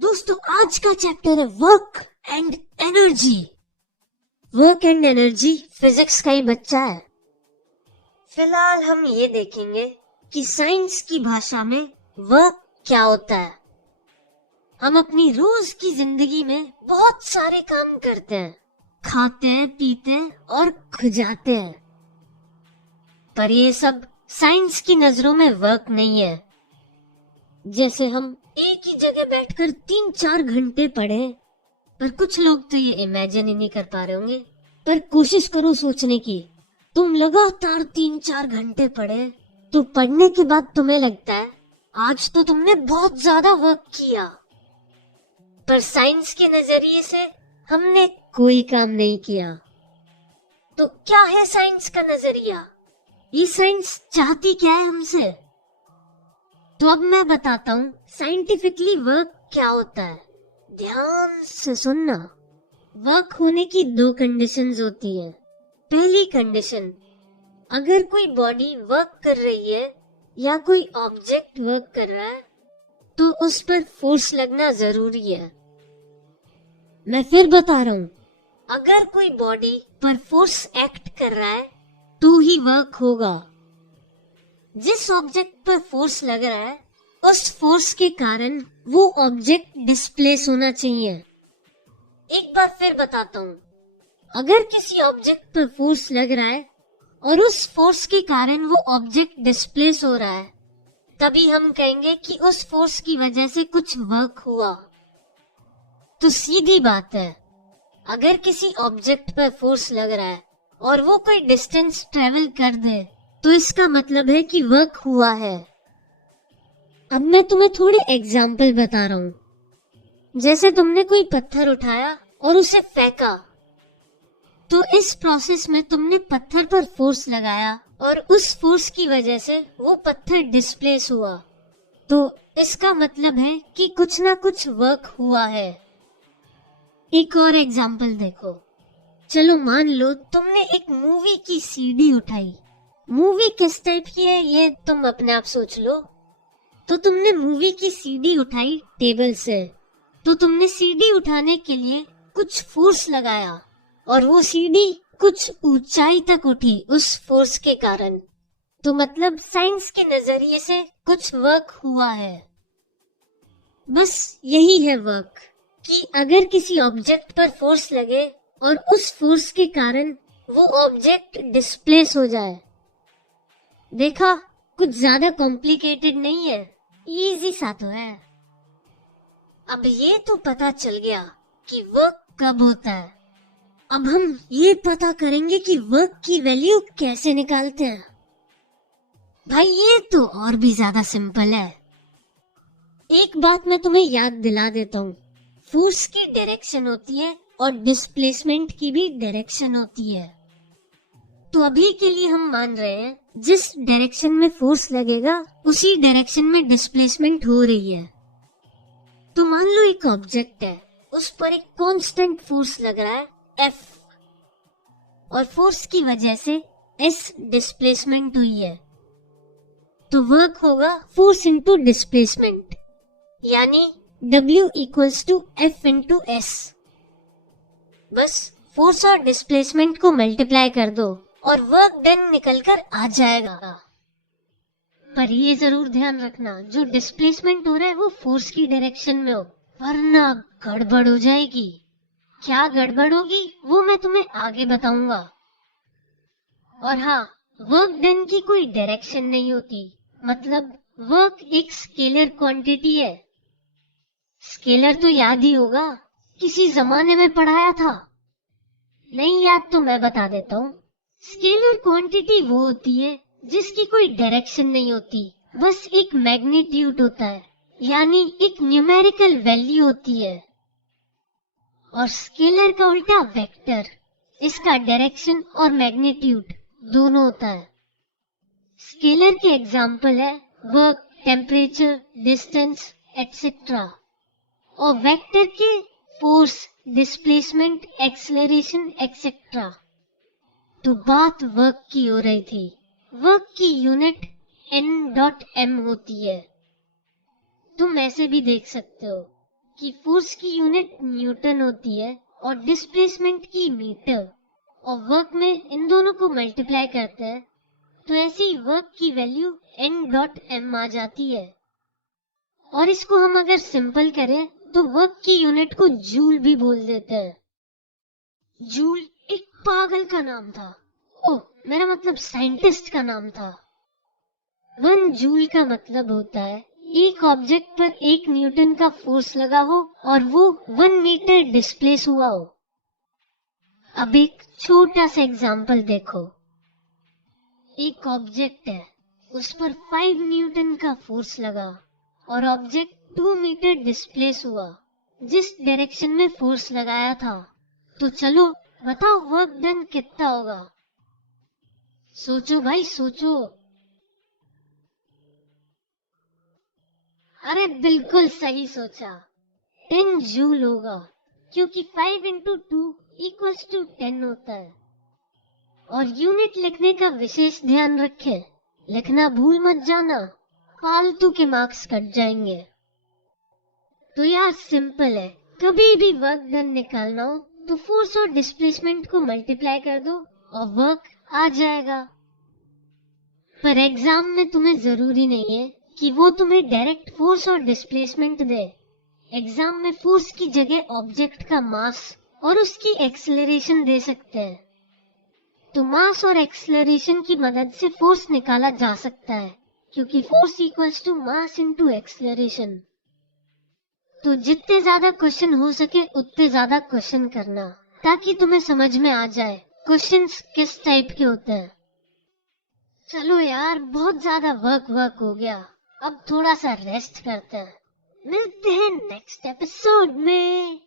दोस्तों आज का चैप्टर है work and energy. Work and energy physics का ही बच्चा है। फिलहाल हम ये देखेंगे कि साइंस की भाषा में वर्क क्या होता है। हम अपनी रोज की जिंदगी में बहुत सारे काम करते हैं, खाते हैं, पीते हैं और खुजाते हैं, पर ये सब साइंस की नजरों में वर्क नहीं है। जैसे हम एक ही जगह बैठकर 3-4 घंटे पढ़े, पर कुछ लोग तो ये इमेजिन ही नहीं कर पा रहे होंगे, पर कोशिश करो सोचने की। तुम लगातार 3-4 घंटे पढ़े तो पढ़ने के बाद तुम्हें लगता है आज तो तुमने बहुत ज्यादा वर्क किया, पर साइंस के नजरिए से हमने कोई काम नहीं किया। तो क्या है साइंस का नजरिया? ये साइंस चाहती क्या है हमसे? तो अब मैं बताता हूँ साइंटिफिकली वर्क क्या होता है। ध्यान से सुनना। वर्क होने की 2 कंडीशंस होती हैं। पहली कंडीशन, अगर कोई बॉडी वर्क कर रही है या कोई ऑब्जेक्ट वर्क कर रहा है तो उस पर फोर्स लगना जरूरी है। मैं फिर बता रहा हूँ, अगर कोई बॉडी पर फोर्स एक्ट कर रहा है तो ही वर्क होगा। जिस ऑब्जेक्ट पर फोर्स लग रहा है उस फोर्स के कारण वो ऑब्जेक्ट डिस्प्लेस होना चाहिए। एक बार फिर बताता हूँ, अगर किसी ऑब्जेक्ट पर फोर्स लग रहा है और उस फोर्स के कारण वो ऑब्जेक्ट डिस्प्लेस हो रहा है, तभी हम कहेंगे कि उस फोर्स की वजह से कुछ वर्क हुआ। तो सीधी बात है, अगर किसी ऑब्जेक्ट पर फोर्स लग रहा है और वो कोई डिस्टेंस ट्रेवल कर दे तो इसका मतलब है कि वर्क हुआ है। अब मैं तुम्हें थोड़े एग्जाम्पल बता रहा हूँ। जैसे तुमने कोई पत्थर उठाया और उसे फेंका, तो इस प्रोसेस में तुमने पत्थर पर फोर्स लगाया और उस फोर्स की वजह से वो पत्थर डिस्प्लेस हुआ। तो इसका मतलब है कि कुछ ना कुछ वर्क हुआ है। एक और एग्जाम्पल देखो। चलो मान लो तुमने एक मूवी की सीडी उठाई। मूवी किस टाइप की है ये तुम अपने आप सोच लो। तो तुमने मूवी की सीडी उठाई टेबल से, तो तुमने सीडी उठाने के लिए कुछ फोर्स लगाया और वो सीडी कुछ ऊंचाई तक उठी उस फोर्स के कारण। तो मतलब साइंस के नजरिए से कुछ वर्क हुआ है। बस यही है वर्क, कि अगर किसी ऑब्जेक्ट पर फोर्स लगे और उस फोर्स के कारण वो ऑब्जेक्ट डिस्प्लेस हो जाए। देखा, कुछ ज्यादा कॉम्प्लिकेटेड नहीं है, इजी सा तो है। अब ये तो पता चल गया कि वर्क कब होता है। अब हम ये पता करेंगे कि वर्क की वैल्यू कैसे निकालते हैं। भाई ये तो और भी ज्यादा सिंपल है। एक बात मैं तुम्हें याद दिला देता हूँ, फोर्स की डायरेक्शन होती है और डिस्प्लेसमेंट की भी डायरेक्शन होती है। तो अभी के लिए हम मान रहे हैं जिस डायरेक्शन में फोर्स लगेगा उसी डायरेक्शन में डिस्प्लेसमेंट हो रही है। तो मान लो एक ऑब्जेक्ट है, उस पर एक कांस्टेंट फोर्स लग रहा है F, और फोर्स की वजह से S डिस्प्लेसमेंट हुई है। तो वर्क होगा फोर्स इंटू डिस्प्लेसमेंट, यानी W equals to F into S। बस फोर्स और डिस्प्लेसमेंट को मल्टीप्लाई कर दो और वर्क डन निकल कर आ जाएगा। पर ये जरूर ध्यान रखना, जो डिस्प्लेसमेंट हो रहा है वो फोर्स की डायरेक्शन में हो, वरना गड़बड़ हो जाएगी। क्या गड़बड़ होगी वो मैं तुम्हें आगे बताऊंगा। और हाँ, वर्क डन की कोई डायरेक्शन नहीं होती, मतलब वर्क एक स्केलर क्वांटिटी है। स्केलर तो याद ही होगा, किसी जमाने में पढ़ाया था। नहीं याद तो मैं बता देता हूँ। स्केलर क्वांटिटी वो होती है जिसकी कोई डायरेक्शन नहीं होती, बस एक मैग्नीट्यूड होता है, यानी एक न्यूमेरिकल वैल्यू होती है। और स्केलर का उल्टा वेक्टर, इसका डायरेक्शन और मैग्नीट्यूड दोनों होता है। स्केलर के एग्जाम्पल है वर्क, टेम्परेचर, डिस्टेंस एक्सेट्रा, और वेक्टर के फोर्स, डिस्प्लेसमेंट, एक्सेलरेशन एक्सेट्रा। तो बात वर्क की हो रही थी। वर्क की यूनिट N.M होती है। तुम ऐसे भी देख सकते हो, कि फोर्स की यूनिट न्यूटन होती है और डिस्प्लेसमेंट की मीटर, और वर्क में इन दोनों को मल्टीप्लाई करते हैं तो ऐसे ही वर्क की वैल्यू N.m आ जाती है। और इसको हम अगर सिंपल करें तो वर्क की यूनिट को जूल भी बोल देते हैं। जूल एक पागल का नाम था, ओह मेरा मतलब साइंटिस्ट का नाम था। 1 जूल का मतलब होता है एक ऑब्जेक्ट पर 1 न्यूटन का फोर्स लगा हो और वो 1 मीटर डिस्प्लेस हुआ हो। अब एक छोटा सा एग्जांपल देखो। एक ऑब्जेक्ट है, उस पर 5 न्यूटन का फोर्स लगा और ऑब्जेक्ट 2 मीटर डिस्प्लेस हुआ जिस डायरेक्शन में फोर्स लगाया था। तो चलो बताओ वर्क डन कितना होगा? सोचो भाई सोचो। अरे बिल्कुल सही सोचा, 10 जूल होगा, क्योंकि 5 इंटू 2 इक्वल्स टू 10 होता है। और यूनिट लिखने का विशेष ध्यान रखें, लिखना भूल मत जाना, फालतू के मार्क्स कट जाएंगे। तो यार सिंपल है, कभी भी वर्क डन निकालना हो तो फोर्स और डिस्प्लेसमेंट को मल्टीप्लाई कर दो और वर्क आ जाएगा। पर एग्जाम में तुम्हें जरूरी नहीं है कि वो तुम्हें डायरेक्ट फोर्स और डिस्प्लेसमेंट दे। एग्जाम में फोर्स की जगह ऑब्जेक्ट का मास और उसकी एक्सेलरेशन दे सकते हैं। तो मास और एक्सेलरेशन की मदद से फोर्स निकाला जा सकता है, क्योंकि force equals to mass into acceleration. तो जितने ज्यादा क्वेश्चन हो सके उतने ज्यादा क्वेश्चन करना, ताकि तुम्हें समझ में आ जाए क्वेश्चंस किस टाइप के होते हैं। चलो यार बहुत ज्यादा वर्क हो गया, अब थोड़ा सा रेस्ट करते हैं। मिलते हैं नेक्स्ट एपिसोड में।